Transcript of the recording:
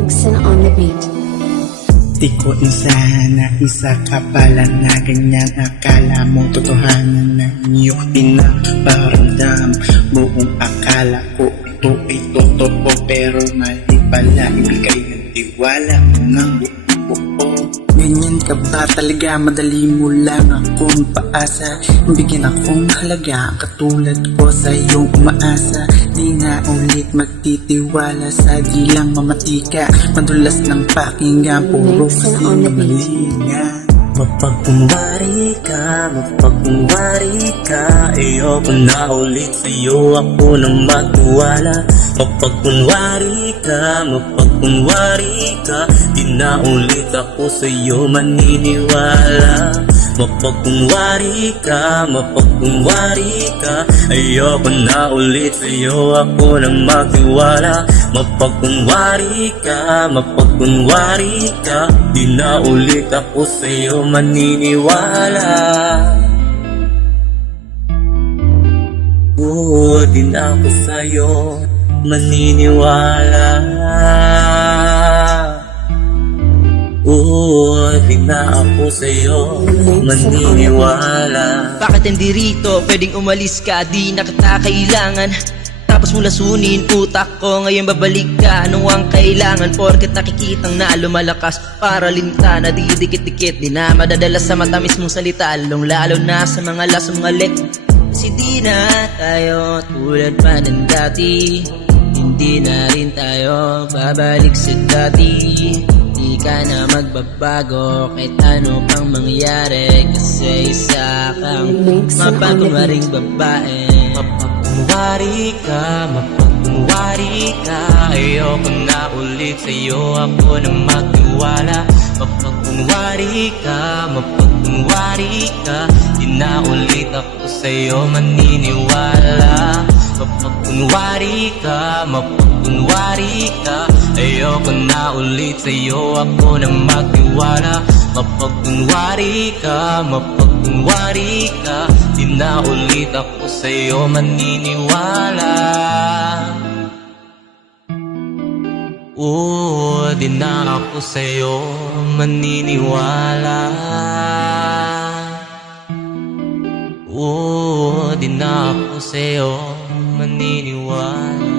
Linkson on the beat. Di ko sana isa ka pala na ganyan. Akala mo totohanan na inyo pinaparamdam. Buong akala ko ito ay totoo, pero mali pala. Ibigay ng tiwala ng buo. Ganyan ka ba talaga? Madali mo lang akong paasa. Bigyan akong halaga, katulad ko sa iyong umaasa. Di na ulit magtitiwala sa di lang mamatika. Madulas ng pakinggan, puro kasi malinga. Mapagkunwari ka, ayoko na ulit sa'yo ako na magtiwala. Mapagkunwari ka, di na ulit ako sa'yo maniniwala. Mapagkunwari ka, ayoko na ulit sa'yo ako na magtiwala. Mapagkunwari ka, di na ulit ako sa'yo maniniwala. Oo, di na ako sa'yo maniniwala. Oo, di na ako sa'yo maniniwala. Bakit hindi rito? Pwedeng umalis ka, di na kita kailangan. Tapos mula sunin utak ko, ngayon babalik ka. Ano ang kailangan? Porket nakikitang na lumalakas para linta na didikit-dikit. Di na madadala sa matamis mong salita, lalo na sa mga lasong malik. Kasi di na tayo tulad pa ng dati. Hindi na rin tayo babalik sa dati. Di ka na magbabago kahit ano pang mangyari, kasi isa kang mapagkunwaring babae. Mapagkunwari ka, ayoko na ulit sa'yo ako na magtiwala. Mapagkunwari ka, di na ulit ako sa'yo maniniwala. Mapagkunwari ka, ayoko na ulit sa'yo ako na magtiwala. Mapagkunwari ka, di na ulit ako sa'yo maniniwala. Oo, di na ako sa'yo maniniwala. Oo, di na ako sa'yo maniniwala.